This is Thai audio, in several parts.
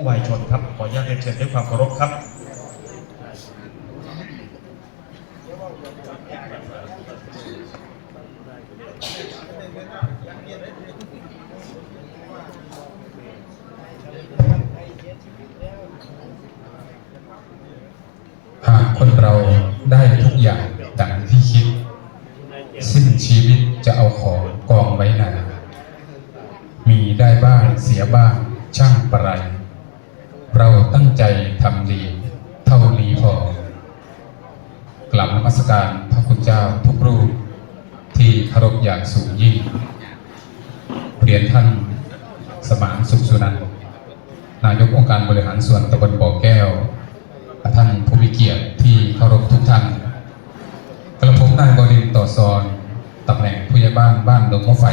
ผู้วายชนครับขออนุญาตเรียนเชิญด้วยความเคารพครับหากคนเราได้ทุกอย่างดังที่คิดสิ้นชีวิตจะเอาของกองไว้ไหนมีได้บ้างเสียบ้างช่างประไรเราตั้งใจทำดีเท่านี้พอกลับนมัสการพระคุณเจ้าทุกรูปที่เคารพอย่างสูงยิ่งเรียนท่านสมานสุขสุนันท์นายกองค์การบริหารส่วนตำบลบ่อแก้วท่านผู้มีเกียรติที่เคารพทุกท่านกระผมนายบดินทร์ต่อซอนตำแหน่งผู้ใหญ่บ้านบ้านดงมะไฟ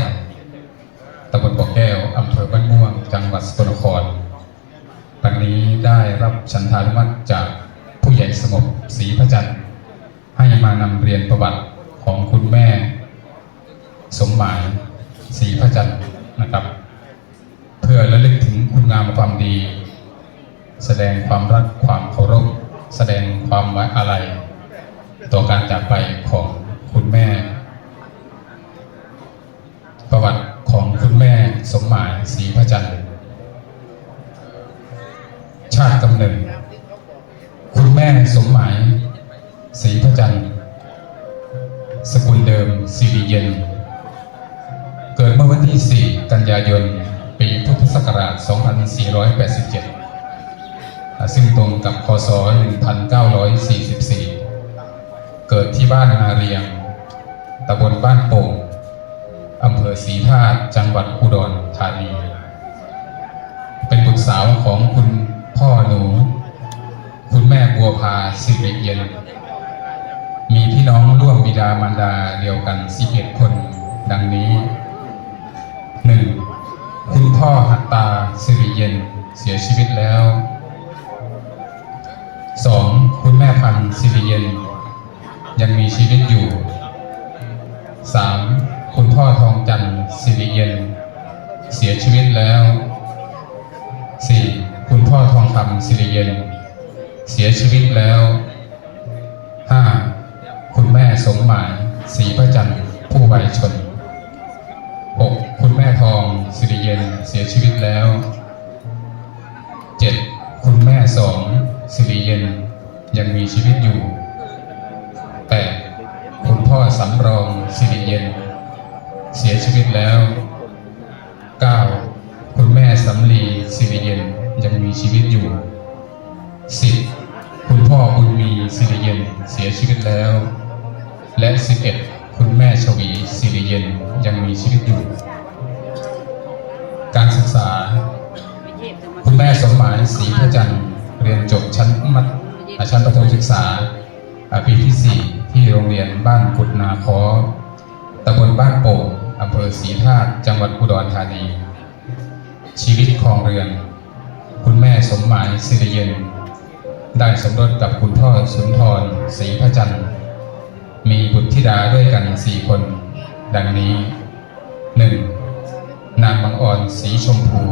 ตำบลบ่อแก้วอำเภอบ้านม่วงจังหวัดสกลนครวันนี้ได้รับฉันทานุมัติจากผู้ใหญ่สงบศรีพระจันทร์ให้มานำเรียนประวัติของคุณแม่สมหมายศรีพระจันทร์นะครับเพื่อระลึกถึงคุณงามความดีแสดงความรักความเคารพแสดงความไว้อาลัยต่อการจากไปของคุณแม่ประวัติของคุณแม่สมหมายศรีพระจันทร์ชาติกำเนิดคุณแม่สมหมายศรีพระจันทร์สกุลเดิมสิริเย็นเกิดเมื่อวันที่ 4 กันยายน ปีพุทธศักราช 2487 ซึ่งตรงกับพ.ศ. 1944 เกิดที่บ้านนาเรียงตำบลบ้านโป่งอำเภอศรีธาตุจังหวัดอุดรธานี เป็นบุตรสาวของคุณพ่อหนูคุณแม่บัวพาสิริเย็นมีพี่น้องร่วมบิดามารดาเดียวกัน 11 คนดังนี้ 1. คุณพ่อหัตตาสิริเย็นเสียชีวิตแล้ว 2. คุณแม่พันธุ์สิริเย็นยังมีชีวิตอยู่ 3. คุณพ่อทองจันทร์สิริเย็นเสียชีวิตแล้ว 4. คุณพ่อทองคำสิริเย็นเสียชีวิตแล้ว 5. คุณแม่สมหมายศรีพระจันทร์ผู้วายชน 6. คุณแม่ทองสิริเย็นเสียชีวิตแล้ว 7. คุณแม่สองสิริเย็นยังมีชีวิตอยู่ 8. คุณพ่อสำรองสิริเย็นเสียชีวิตแล้ว 9. คุณแม่สำลีสิริเย็นยังมีชีวิตอยู่ 10. คุณพ่อบุญมีสิริเย็นเสียชีวิตแล้วและ 11. คุณแม่ชวีสิริเย็นยังมีชีวิตอยู่การศึกษาคุณแม่สมหมายศรีพระจันทร์เรียนจบชั้นประถมศึกษาปีที่ 4 ที่โรงเรียนบ้านกุดนาคอตำบลบ้านโป่งอำเภอศรีธาตุจังหวัดอุดรธานีชีวิตครองเรือนคุณแม่สมหมายสิริเย็นได้สมรสกับคุณพ่อสุนทรศรีพระจันทร์มีบุตรธิดาด้วยกัน 4 คนดังนี้ 1. นางบางอ่อนศรีชมพู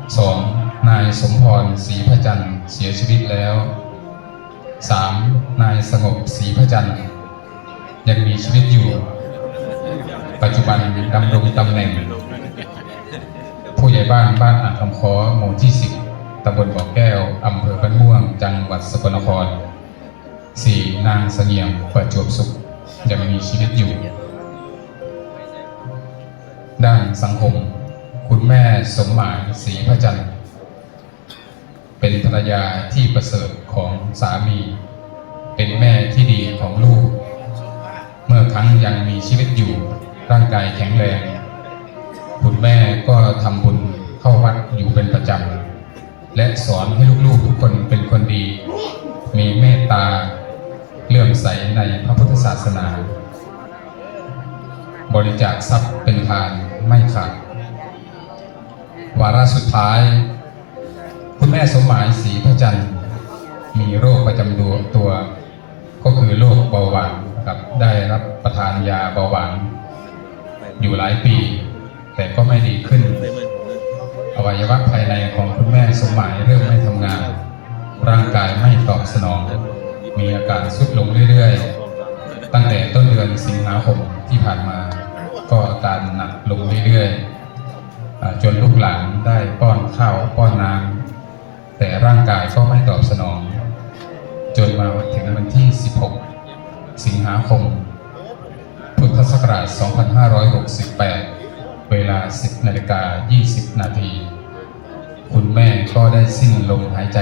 2. นายสมพรศรีพระจันทร์เสียชีวิตแล้ว 3. นายสงบศรีพระจันทร์ยังมีชีวิตอยู่ปัจจุบันดำรงตำแหน่งผู้ใหญ่บ้านบ้านอ่างคำค้อหมู่ที่ 10 ตำบลบ่อแก้วอำเภอบ้านม่วงจังหวัดสกลนคร 4. นางเสงี่ยมประจวบสุขยังมีชีวิตอยู่ด้านสังคมคุณแม่สมหมายศรีพระจันทร์เป็นภรรยาที่ประเสริฐของสามีเป็นแม่ที่ดีของลูกเมื่อครั้งยังมีชีวิตอยู่ร่างกายแข็งแรงคุณแม่ก็ทำบุญเข้าวัดอยู่เป็นประจำและสอนให้ลูกๆทุกคนเป็นคนดีมีเมตตาเลื่อมใสในพระพุทธศาสนาบริจาคทรัพย์เป็นทานไม่ขาดวาระสุดท้ายคุณแม่สมหมายศรีพระจันทร์มีโรคประจำตัวก็คือโรคเบาหวานครับได้รับประทานยาเบาหวานอยู่หลายปีแต่ก็ไม่ดีขึ้นอวัยวะภายในของคุณแม่ หมายเริ่มไม่ทำงาน ร่างกายไม่ตอบสนอง มีอาการทรุดลงเรื่อยๆตั้งแต่ต้นเดือนสิงหาคมที่ผ่านมาก็อาการหนักลงเรื่อยๆจนลูกหลานได้ป้อนข้าวป้อนน้ำแต่ร่างกายก็ไม่ตอบสนองจนมาถึงวันที่ 16 สิงหาคม พุทธศักราช 2568 เวลา 10:20 นาที คุณแม่ก็ได้สิ้นลมหายใจ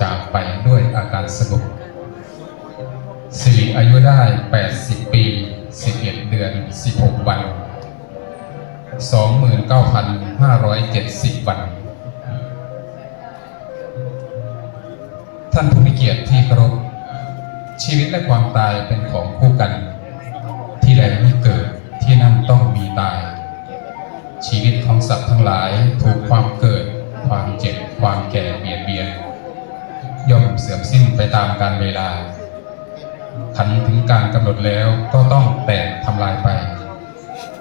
จากไปด้วยอาการสงบสิริอายุได้ 80 ปี 11 เดือน 16 วัน 29,570 วัน ท่านผู้มีเกียรติที่เคารพชีวิตและความตายเป็นของคู่กันที่ใดไม่เกิดที่นั่นต้องมีตายชีวิตของสัตว์ทั้งหลายถูกความเกิดความเจ็บความแก่เบียดเบียนย่อมเสื่อมสิ้นไปตามกาลเวลาขันถึงการกำหนดแล้วก็ต้องแตกทำลายไป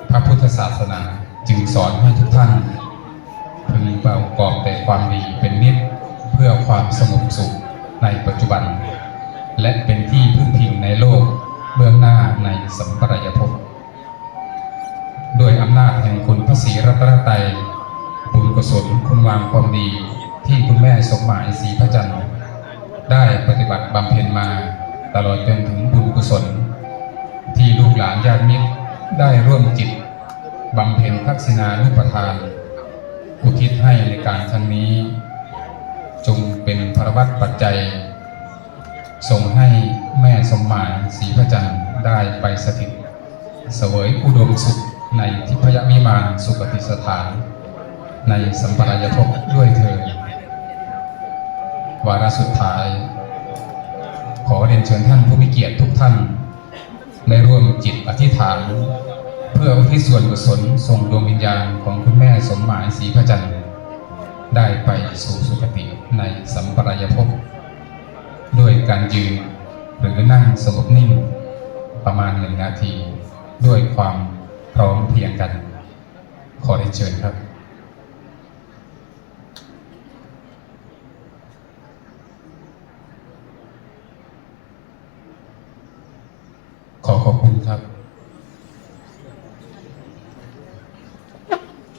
พระพุทธศาสนาจึงสอนให้ทุกท่านพึงประกอบแต่ความดีเป็นนิจเพื่อความสงบสุขในปัจจุบันและเป็นที่พึ่งพิงในโลกเบื้องหน้าในสัมปรายภพด้วยอำนาจแห่งคุณพระศรีรัตนตรัยบุญกุศลคุณงามความดีที่คุณแม่สมหมายศรีพระจันทร์ได้ปฏิบัติบำเพ็ญมาตลอดจนถึงบุญกุศลที่ลูกหลานญาติมิตรได้ร่วมจิตบำเพ็ญทักษิณานุปทานอุทิศให้ในการครั้งนี้จงเป็นภรวัตปัจจัยส่งให้แม่สมหมายศรีพระจันทร์ได้ไปสถิตเสวยอุดมสุขในทิพยวิมานสุคติสถานในสัมปรายภพด้วยเถิดวาระสุดท้ายขอเรียนเชิญท่านผู้มีเกียรติทุกท่านได้ร่วมจิตอธิษฐานเพื่ออุทิศส่วนกุศลส่งดวงวิญญาณของคุณแม่สมหมายศรีพระจันทร์ได้ไปสู่สุคติในสัมปรายภพด้วยการยืนหรือนั่งสงบนิ่งประมาณ1 นาทีด้วยความพร้อมเพรียงกันขอเรียนเชิญครับขอขอบคุณครับ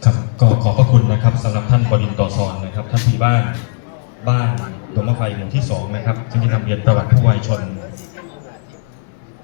ครับก็ขอบพระคุณนะครับสำหรับท่านบดินทร์ต่อซอนนะครับท่านผู้ใหญ่บ้านดงมะไฟหมู่ที่ 2นะครับซึ่งได้นำเรียนประวัติผู้วายชน